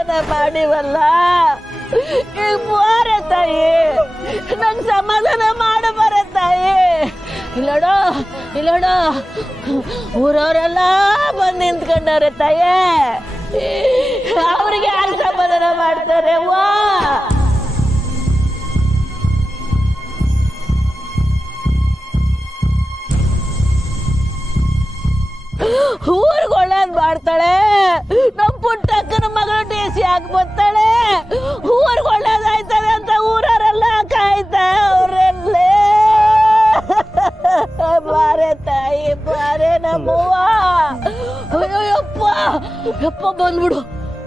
ಸಮಾಧಾನ ಮಾಡಿವಲ್ಲ, ಈಗ ಬಾರೆ ತಾಯಿ, ನಂಗೆ ಸಮಾಧಾನ ಮಾಡಬಾರ ತಾಯಿ. ಇಲ್ಲೋಡು ಇಲ್ಲೋಡು, ಊರವರೆಲ್ಲ ಬಂದು ನಿಂತ್ಕೊಂಡವ್ರೆ ತಾಯಿ, ಅವ್ರಿಗೆ ಯಾರು ಸಮಾಧಾನ ಮಾಡ್ತಾರೆ? ವಾ ಊರ್ಗ್ ಒಳ್ಳೇದ್ ಮಾಡ್ತಾಳೆ, ನಮ್ ಪುಟ್ಟಕ್ಕನ ಮಗಳು ಡಿಸಿ ಹಾಕ್ಬರ್ತಾಳೆ, ಊರ್ಗ್ ಒಳ್ಳೇದಾಯ್ತದೆ ಅಂತ ಊರವರೆಲ್ಲ ಕಾಯ್ತಾ ಅವ್ರಲ್ಲೇ. ಬಾರೆ ತಾಯಿ ಬಾರೆ ನಮ್ಮವ್ವ. ಅಯ್ಯಪ್ಪ ಯಪ್ಪ, ಬಂದ್ಬಿಡು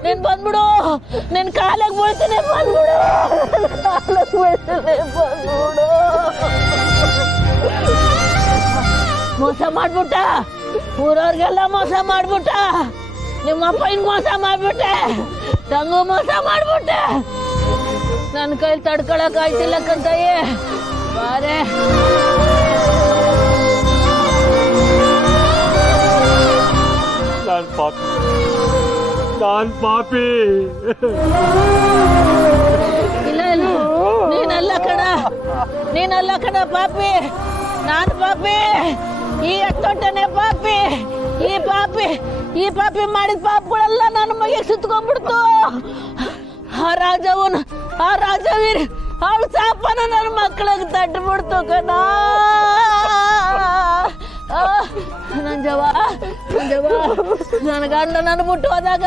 ನೀನ್, ಬಂದ್ಬಿಡು, ನಿನ್ ಕಾಲಿಗೆ ಬೀಳ್ತೀನಿ, ಬಂದ್ಬಿಡು, ಕಾಲಿಗೆ ಬೀಳ್ತೀನಿ, ಬಂದ್ಬಿಡು. ಮೋಸ ಮಾಡ್ಬಿಟ್ಟ, ಊರವ್ರಿಗೆಲ್ಲ ಮೋಸ ಮಾಡ್ಬಿಟ್ಟ, ನಿಮ್ಮಪ್ಪ ಹಿಂಗ್ ಮೋಸ ಮಾಡ್ಬಿಟ್ಟೆ, ತಂಗು ಮೋಸ ಮಾಡ್ಬಿಟ್ಟೆ. ನನ್ನ ಕೈಲಿ ತಡ್ಕೊಳಕ್ ಆಯ್ತಿಲ್ಲ ಕಂತಯ್ಯ, ಬಾರೆ. ನಾನ್ ಪಾಪಿ. ಇಲ್ಲ ಇಲ್ಲ, ನೀನಲ್ಲ ಕಣ ಪಾಪಿ, ನಾನು ಪಾಪಿ. ಈ ಎತ್ತೊಟ್ಟನೆ ಪಾಪಿ, ಈ ಪಾಪಿ ಮಾಡಿದ ಪಾಪಗಳೆಲ್ಲ ನನ್ನ ಮಗೆ ಸುತ್ಕೊಂಡ್ಬಿಡ್ತು. ಆ ರಾಜವೀರ್ ಅವಳ ಸಾಪನ ನನ್ನ ಮಕ್ಕಳಿಗೆ ತಟ್ಬಿಡ್ತು ಕಣ. ನಂಜವ ನನ್ನ ಗಂಡ ನನ್ನ ಬಿಟ್ಟು ಹೋದಾಗ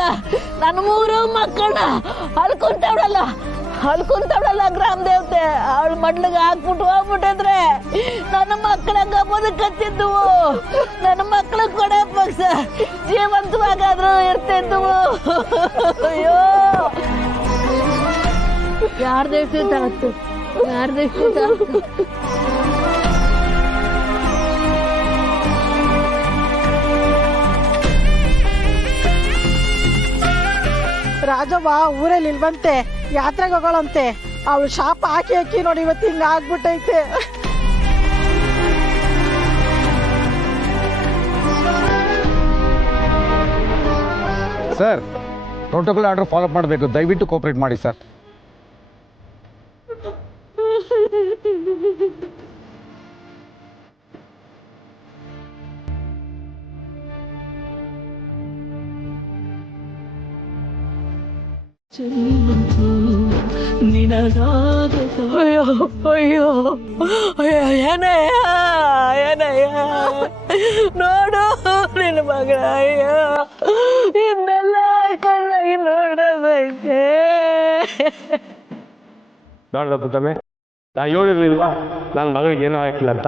ನನ್ನ 3 ಮಕ್ಕಳನ್ನ ಅಲ್ಕೊಂತವಳಲ್ಲ ಗ್ರಾಮ ದೇವತೆ, ಅವಳ ಮಡ್ಲಿಗೆ ಹಾಕ್ಬಿಟ್ಟು ಹೋಗ್ಬಿಟ್ಟಿದ್ರೆ ನನ್ನ ಮಕ್ಕಳಂಗ ಬದುಕತ್ತಿದ್ದುವು, ನನ್ನ ಮಕ್ಕಳಿಗೆ ಕೊಡೋ ಪಕ್ಷ ಜೀವಂತವಾಗಾದ್ರೂ ಇರ್ತಿದ್ದುವು. ಅಯ್ಯೋ, ಯಾರ್ದೈತಿ ತಾತು, ಯಾರ್ದೈತಿ ತಾತು. ರಾಜವ್ವ ಊರಲ್ಲಿ ಇಲ್ವಂತೆ, ಯಾತ್ರೆಗೆ ಹೋಗೋಳಂತೆ. ಅವಳು ಶಾಪ ಹಾಕಿ ನೋಡಿ ಇವತ್ತು ಹಿಂಗ ಆಗ್ಬಿಟ್ಟೈತೆ. ಸರ್, ಪ್ರೋಟೋಕಾಲ್ ಆರ್ಡರ್ ಫಾಲೋ ಮಾಡಬೇಕು, ದಯವಿಟ್ಟು ಕೋಆಪರೇಟ್ ಮಾಡಿ ಸರ್. ಅಯ್ಯೋ ಅಯ್ಯೋ ಅಯ್ಯೋ, ಏನಯ್ಯ ನೋಡು ನಿನ್ನ ಮಗಳ, ಅಯ್ಯೋ ಇನ್ನೆಲ್ಲ ಕಣ್ಣಾಗಿ ನೋಡೋದೈತೆ. ನೋಡ್ದಪ್ಪ ತಮ್ಮೆ, ನಾನು ಹೇಳಿರ್ಲಿಲ್ವಾ ನನ್ನ ಮಗಳಿಗೆ ಏನೂ ಆಗಿಲ್ಲ ಅಂತ.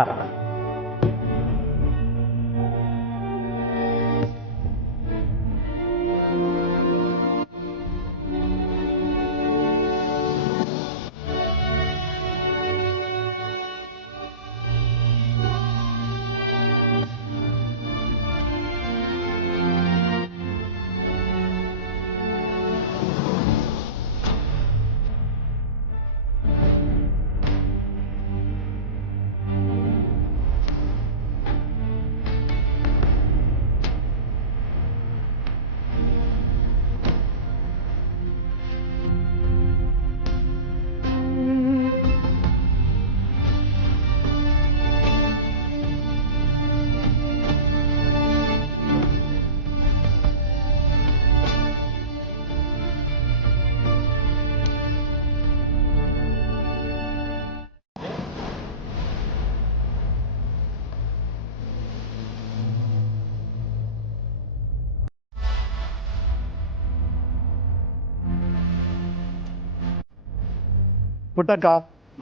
ಪುಟ್ಟಕ್ಕ,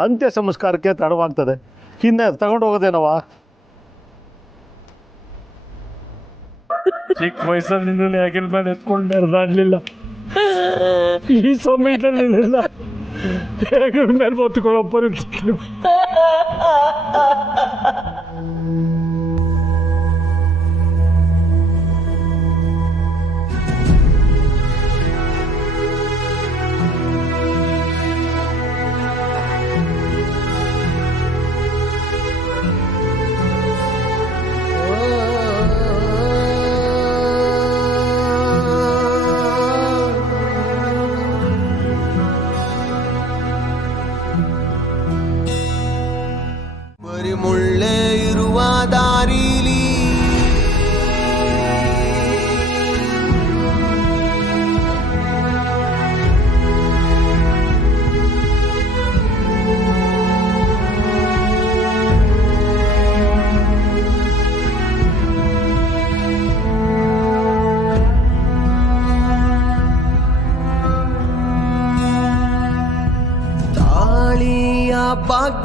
ಅಂತ್ಯ ಸಂಸ್ಕಾರಕ್ಕೆ ತಡವಾಗ್ತದೆ, ಹಿಂದೆ ತಗೊಂಡು ಹೋಗೋದೇನವ? ಚಿಕ್ಕ ವಯಸ್ಸಲ್ಲಿ ನಿನ್ನ ಯಾಕಿಲ್ ಮೇಲೆ ಎತ್ಕೊಂಡು ಅರ್ದಾಡ್ಲಿಲ್ಲ, ಈ ಸಮಯದಲ್ಲಿ ಹೇಗೆ ಮೇಲೆ ಹೊತ್ತುಕೊಳ್ಳೋ ಪರಿಸ್ಥಿತಿ.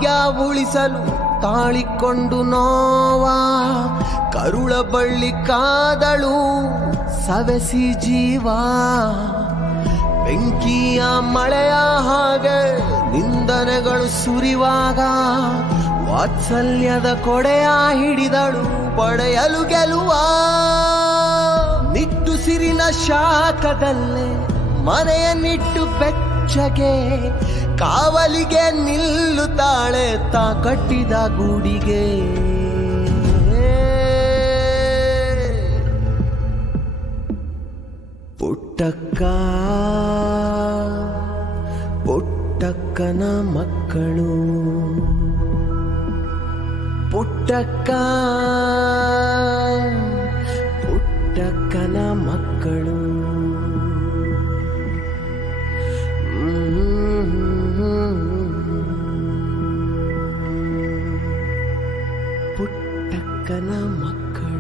ಭಾಗ್ಯ ಉಳಿಸಲು ತಾಳಿಕೊಂಡು ನೋವ ಕರುಳ ಬಳ್ಳಿ ಕಾದಳು ಸವೆಸಿ ಜೀವ ಬೆಂಕಿಯ ಮಳೆಯ ಹಾಗೆ ನಿಂದನೆಗಳು ಸುರಿವಾಗ ವಾತ್ಸಲ್ಯದ ಕೊಡೆಯ ಹಿಡಿದಳು ಪಡೆಯಲು ಗೆಲುವ ನಿಟ್ಟುಸಿರಿನ ಶಾಖದಲ್ಲೇ ಮನೆಯನ್ನಿಟ್ಟು ಬೆಚ್ಚಗೆ ಕಾವಲಿಗೆ ನಿಲ್ಲುತ್ತಾಳೆ ತಾ ಕಟ್ಟಿದ ಗೂಡಿಗೆ ಪುಟ್ಟಕ್ಕ ಪುಟ್ಟಕ್ಕನ ಮಕ್ಕಳು ಪುಟ್ಟಕ್ಕ ಪುಟ್ಟಕ್ಕನ ಮಕ್ಕಳು ಪುಟ್ಟಕ್ಕನ ಮಕ್ಕಳು